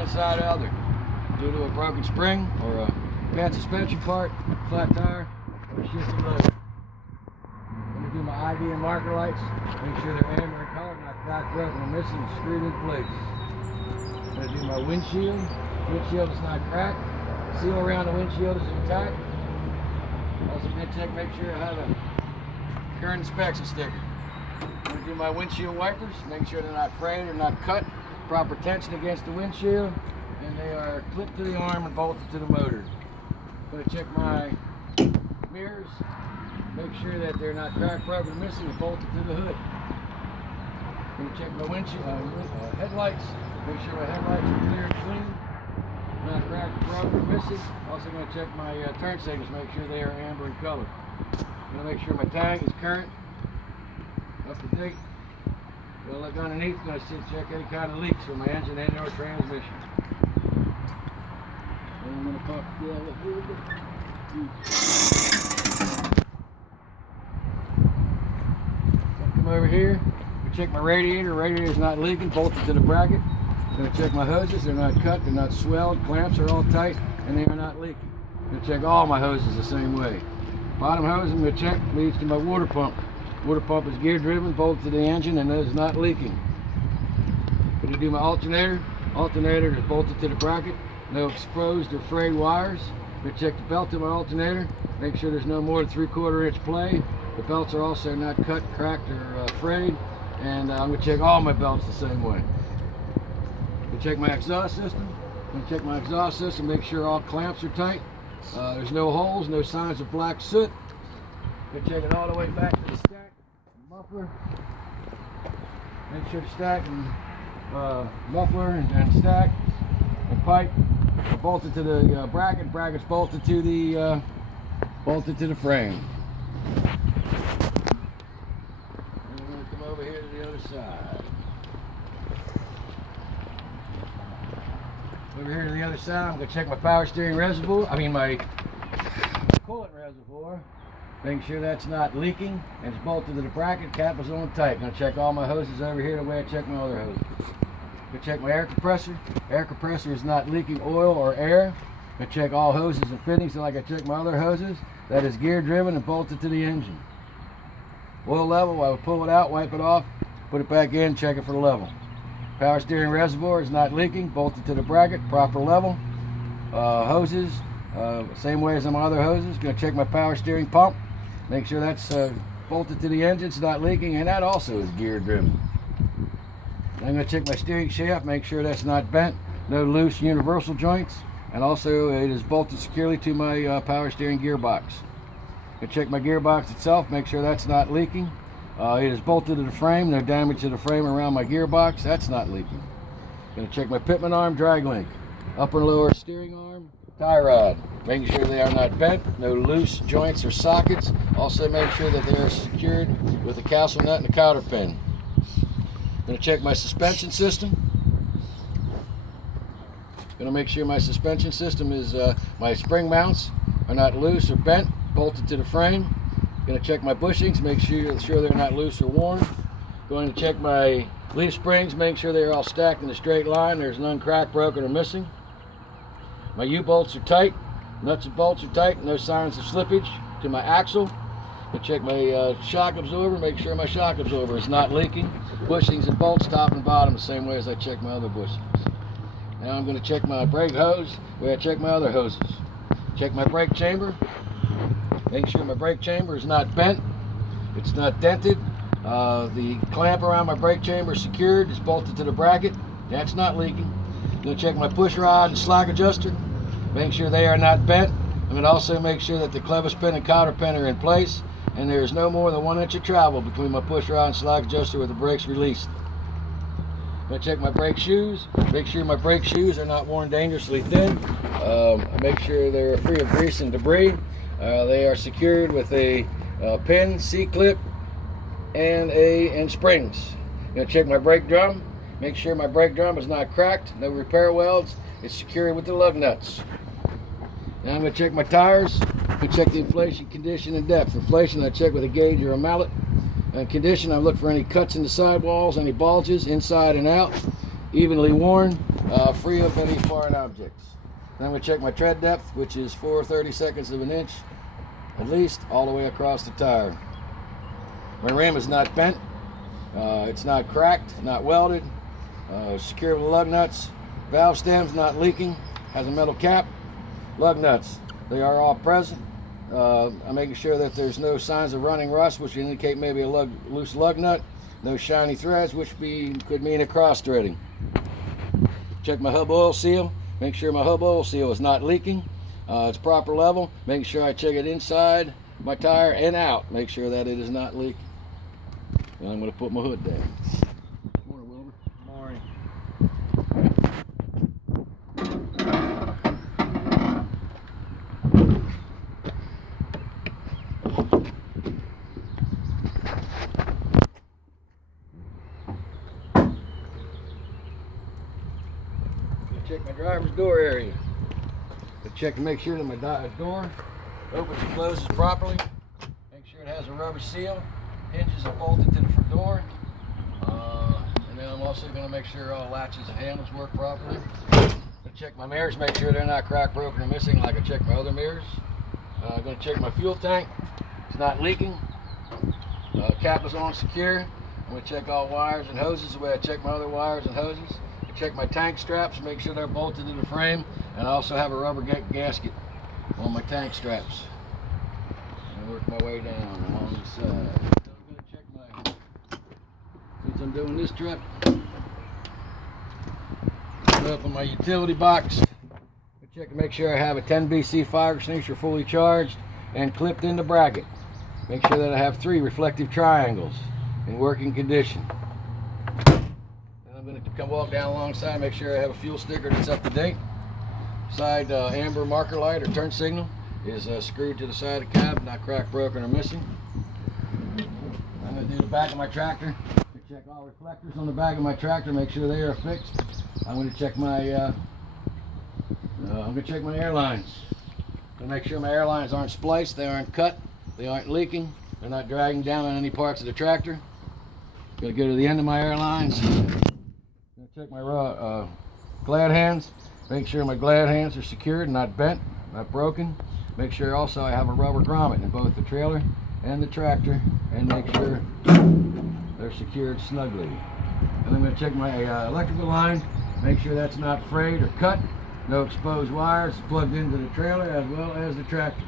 one side or the other due to a broken spring or a bad suspension part, flat tire, or shifted load. I'm going to do my ID and marker lights, make sure they're amber in color, not cracked, broken, or missing, and screwed in place. I'm going to do my windshield. Windshield is not cracked. Seal around the windshield is intact. Also going to check, make sure I have a current inspection sticker. I'm going to do my windshield wipers, make sure they're not frayed or not cut. Proper tension against the windshield, and they are clipped to the arm and bolted to the motor. I'm going to check my mirrors, make sure that they're not cracked, broken, or missing, and bolted to the hood. I'm going to check my windshield headlights, make sure my headlights are clear and clean, not cracked, broken, or missing. Also going to check my turn signals, make sure they are amber in color. I'm going to make sure my tag is current, up to date. Going to look underneath, going to check any kind of leaks from my engine and or transmission. And I'm going to pop the look here. Come over here, check my radiator. Radiator is not leaking, bolted to the bracket. I'm going to check my hoses, they're not cut, they're not swelled, clamps are all tight, and they are not leaking. I'm going to check all my hoses the same way. Bottom hose I'm going to check leads to my water pump. Water pump is gear driven, bolted to the engine, and it is not leaking. I'm going to do my alternator. Alternator is bolted to the bracket, no exposed or frayed wires. I'm going to check the belt of my alternator, make sure there's no more than 3/4 inch play. The belts are also not cut, cracked, or frayed, and I'm going to check all my belts the same way. I'm going to check my exhaust system. I'm going to check my exhaust system, make sure all clamps are tight. There's no holes, no signs of black soot. I'm going to check it all the way back to the stack, muffler. Make sure the stack and muffler and stack and pipe are bolted to the bracket. Bracket's bolted to the frame. And we're going to come over here to the other side. Over here to the other side, I'm going to check my power steering reservoir. My coolant reservoir. Make sure that's not leaking and it's bolted to the bracket. Cap is on tight. I'm going to check all my hoses over here the way I check my other hoses. I'm going to check my air compressor. Air compressor is not leaking oil or air. I'm going to check all hoses and fittings like I check my other hoses. That is gear driven and bolted to the engine. Oil level, I will pull it out, wipe it off, put it back in, check it for the level. Power steering reservoir is not leaking, bolted to the bracket, proper level. Hoses, same way as on my other hoses. Going to check my power steering pump. Make sure that's bolted to the engine, it's not leaking, and that also is gear driven. I'm going to check my steering shaft, make sure that's not bent, no loose universal joints, and also it is bolted securely to my power steering gearbox. I'm going to check my gearbox itself, make sure that's not leaking. It is bolted to the frame, no damage to the frame around my gearbox, that's not leaking. I'm going to check my pitman arm, drag link, upper and lower steering arm, tie rod, making sure they are not bent, no loose joints or sockets. Also make sure that they are secured with a castle nut and a cotter pin. I'm going to check my suspension system. Going to make sure my suspension system is, my spring mounts are not loose or bent, bolted to the frame. Going to check my bushings, make sure they're not loose or worn. Going to check my leaf springs, make sure they're all stacked in a straight line, there's none cracked, broken, or missing. My U-bolts are tight, nuts and bolts are tight, no signs of slippage to my axle. I check my shock absorber, make sure my shock absorber is not leaking. Bushings and bolts top and bottom the same way as I check my other bushings. Now I'm going to check my brake hose the way I check my other hoses. Check my brake chamber, make sure my brake chamber is not bent, it's not dented. The clamp around my brake chamber is secured, it's bolted to the bracket, that's not leaking. I'm going to check my push rod and slack adjuster, make sure they are not bent. I'm going to also make sure that the clevis pin and cotter pin are in place, and there is no more than 1 inch of travel between my push rod and slack adjuster with the brakes released. I'm going to check my brake shoes, make sure my brake shoes are not worn dangerously thin. Make sure they're free of grease and debris. They are secured with a pin, C-clip, and springs. I'm going to check my brake drum. Make sure my brake drum is not cracked, no repair welds. It's secured with the lug nuts. Now I'm going to check my tires. I'm going to check the inflation, condition, and depth. Inflation, I check with a gauge or a mallet. Condition, I look for any cuts in the sidewalls, any bulges inside and out, evenly worn. free of any foreign objects. Then I'm going to check my tread depth, which is 4/32 of an inch at least, all the way across the tire. My rim is not bent, it's not cracked, not welded, secure with lug nuts. Valve stem's not leaking, has a metal cap. Lug nuts, they are all present. I'm making sure that there's no signs of running rust, which would indicate maybe a loose lug nut. No shiny threads, which could mean a cross threading. Check my hub oil seal. Make sure my hub oil seal is not leaking. It's proper level. Making sure I check it inside my tire and out. Make sure that it is not leaking. And I'm going to put my hood down. Morning, Wilbur. Morning. Check my driver's door area. Check to make sure that my door opens and closes properly. Make sure it has a rubber seal. Hinges are bolted to the front door. And then I'm also going to make sure all latches and handles work properly. Check my mirrors, make sure they're not cracked, broken, or missing like I check my other mirrors. I'm going to check my fuel tank. It's not leaking. Cap is on secure. I'm going to check all wires and hoses the way I check my other wires and hoses. I check my tank straps, make sure they're bolted to the frame, and I also have a rubber gasket on my tank straps. I work my way down along the side. So I'm going to check my, since I'm doing this trip, open my utility box. I check to make sure I have a 10 BC fire extinguisher fully charged and clipped in the bracket. Make sure that I have 3 reflective triangles in working condition. I'm going to walk down alongside, make sure I have a fuel sticker that's up to date. Side amber marker light or turn signal is screwed to the side of the cab, not cracked, broken, or missing. I'm going to do the back of my tractor. Check all reflectors on the back of my tractor, make sure they are fixed. I'm going to check my airlines. To make sure my airlines aren't spliced, they aren't cut, they aren't leaking, they're not dragging down on any parts of the tractor. Going to go to the end of my airlines. Check my glad hands. Make sure my glad hands are secured, not bent, not broken. Make sure also I have a rubber grommet in both the trailer and the tractor, and make sure they're secured snugly. And I'm going to check my electrical line. Make sure that's not frayed or cut. No exposed wires plugged into the trailer as well as the tractor.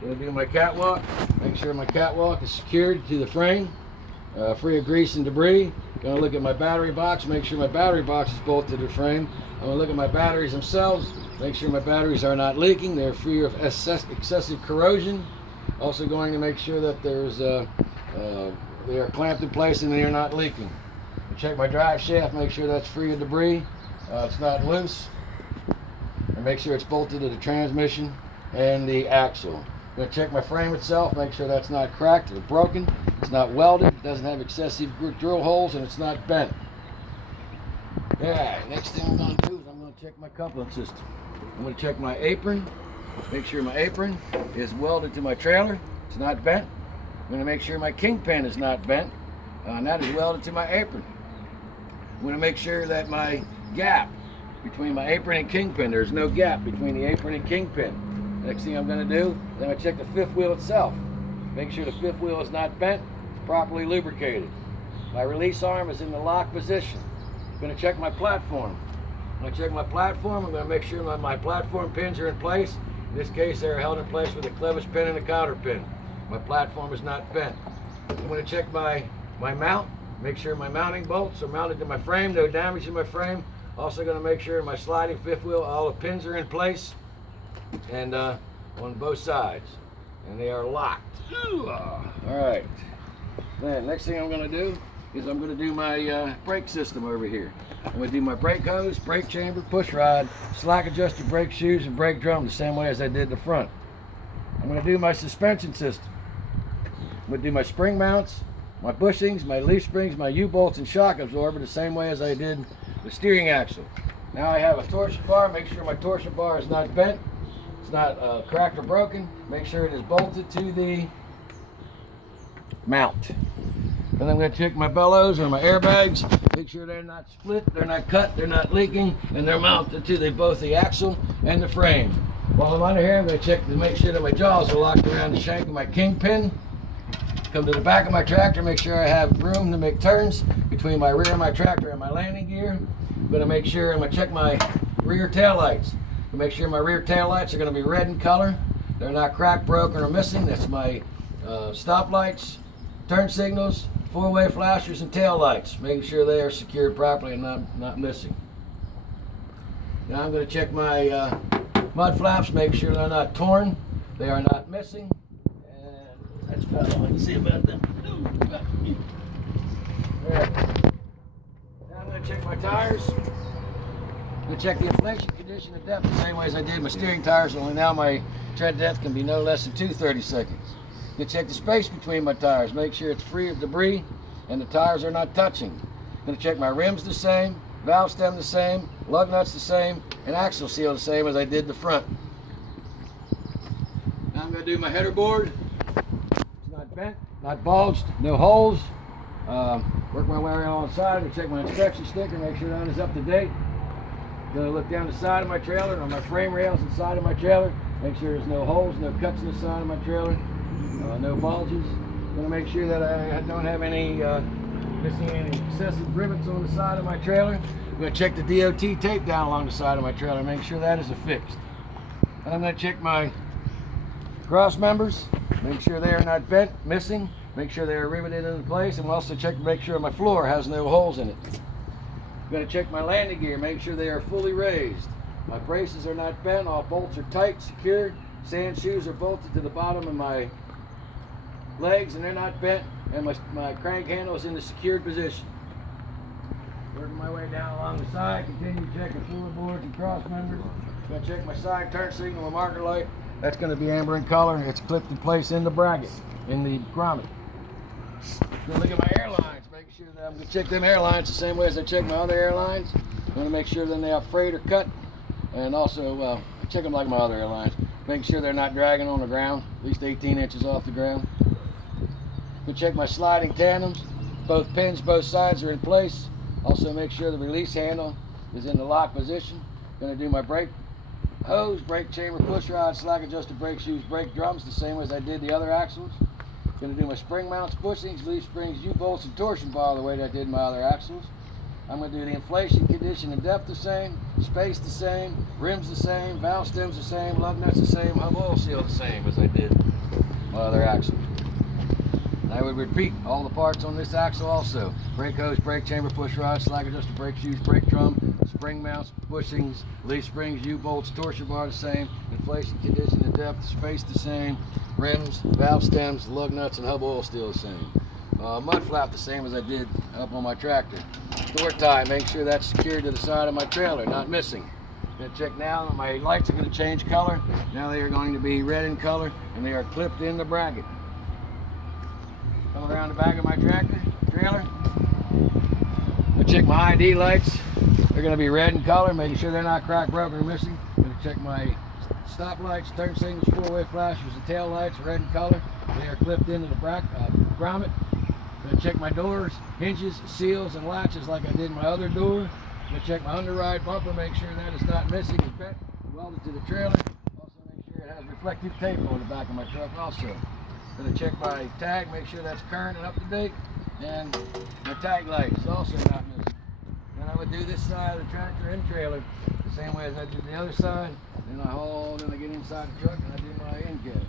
Going to do my catwalk. Make sure my catwalk is secured to the frame, free of grease and debris. Going to look at my battery box, make sure my battery box is bolted to the frame. I'm going to look at my batteries themselves, make sure my batteries are not leaking, they're free of excessive corrosion. Also going to make sure that they are clamped in place and they are not leaking. Check my drive shaft, make sure that's free of debris, it's not loose. And make sure it's bolted to the transmission and the axle. I'm going to check my frame itself, make sure that's not cracked or broken, it's not welded, it doesn't have excessive drill holes, and it's not bent. Yeah, next thing I'm going to do is I'm going to check my coupling system. I'm going to check my apron, make sure my apron is welded to my trailer, it's not bent. I'm going to make sure my kingpin is not bent, and that is welded to my apron. I'm going to make sure that my gap between my apron and kingpin, there's no gap between the apron and kingpin. Next thing I'm going to do is I'm going to check the fifth wheel itself. Make sure the fifth wheel is not bent, it's properly lubricated. My release arm is in the lock position. I'm going to check my platform. When I check my platform, I'm going to make sure my platform pins are in place. In this case, they're held in place with a clevis pin and a counter pin. My platform is not bent. I'm going to check my mount. Make sure my mounting bolts are mounted to my frame, no damage in my frame. Also going to make sure my sliding fifth wheel, all the pins are in place and on both sides, and they are locked. All right. Then next thing I'm going to do is I'm going to do my brake system over here. I'm going to do my brake hose, brake chamber, push rod, slack adjuster brake shoes, and brake drum the same way as I did the front. I'm going to do my suspension system. I'm going to do my spring mounts, my bushings, my leaf springs, my U-bolts, and shock absorber the same way as I did the steering axle. Now I have a torsion bar. Make sure my torsion bar is not bent, it's not cracked or broken. Make sure it is bolted to the mount. Then I'm going to check my bellows or my airbags. Make sure they're not split, they're not cut, they're not leaking, and they're mounted to both the axle and the frame. While I'm under here, I'm going to check to make sure that my jaws are locked around the shank of my kingpin. Come to the back of my tractor, make sure I have room to make turns between my rear of my tractor and my landing gear. I'm going to make sure I'm going to check my rear tail lights. Make sure my rear tail lights are going to be red in color. They're not cracked, broken, or missing. That's my stop lights, turn signals, four-way flashers, and tail lights. Making sure they are secured properly and not missing. Now I'm going to check my mud flaps, make sure they're not torn. They are not missing. And that's about all I can see about them. There. Now I'm going to check my tires. I'm going to check the inflation, condition, and depth the same way as I did my steering tires, only now my tread depth can be no less than 230 seconds. I'm going to check the space between my tires, make sure it's free of debris and the tires are not touching. I'm going to check my rims the same, valve stem the same, lug nuts the same, and axle seal the same as I did the front. Now I'm going to do my header board. It's not bent, not bulged, no holes. Work my way around on the side and check my inspection sticker, make sure that is up to date. Going to look down the side of my trailer, on my frame rails inside of my trailer, make sure there's no holes, no cuts in the side of my trailer, no bulges. Going to make sure that I don't have any missing any excessive rivets on the side of my trailer. I'm going to check the DOT tape down along the side of my trailer, make sure that is affixed. And I'm going to check my cross members, make sure they are not bent, missing, make sure they are riveted into place, and also check to make sure my floor has no holes in it. I'm going to check my landing gear, make sure they are fully raised. My braces are not bent, all bolts are tight, secured. Sand shoes are bolted to the bottom of my legs and they're not bent, and my crank handle is in the secured position. Working my way down along the side, continue checking fluid boards and cross members. Going to check my side turn signal and marker light. That's going to be amber in color. It's clipped in place in the bracket, in the grommet. Going to look at my airlines, make sure that I'm going to check them airlines the same way as I check my other airlines. I'm going to make sure that they have frayed or cut, and also check them like my other airlines. Making sure they're not dragging on the ground, at least 18 inches off the ground. Going to check my sliding tandems. Both pins, both sides are in place. Also make sure the release handle is in the lock position. Going to do my brake hose, brake chamber, push rod, slack adjusted brake shoes, brake drums, the same as I did the other axles. Going to do my spring mounts, bushings, leaf springs, U-bolts, and torsion bar the way that I did my other axles. I'm going to do the inflation, condition, and depth the same, space the same, rims the same, valve stems the same, lug nuts the same, hub oil seal the same as I did my other axles. And I would repeat all the parts on this axle also. Brake hose, brake chamber, push rod, slack adjusted brake shoes, brake drum, spring mounts, bushings, leaf springs, U-bolts, torsion bar the same, inflation, condition, and depth, space the same, rims, valve stems, lug nuts, and hub oil still the same. Mud flap the same as I did up on my tractor. Door tie, make sure that's secured to the side of my trailer, not missing. Gonna check now, my lights are going to change color. Now they are going to be red in color, and they are clipped in the bracket. Come around the back of my trailer. I check my ID lights. They're going to be red in color, making sure they're not cracked, broken, or missing. I'm going to check my stop lights, turn signals, four-way flashers, and tail lights, red in color. They are clipped into the grommet. I'm going to check my doors, hinges, seals, and latches like I did my other door. I'm going to check my underride bumper, make sure that is not missing, it's bent, welded to the trailer. Also make sure it has reflective tape on the back of my truck also. I'm going to check my tag, make sure that's current and up to date. And my tag light is also not missing. Then I would do this side of the tractor and trailer the same way as I did the other side. Then I haul, then I get inside the truck and I do my end cap.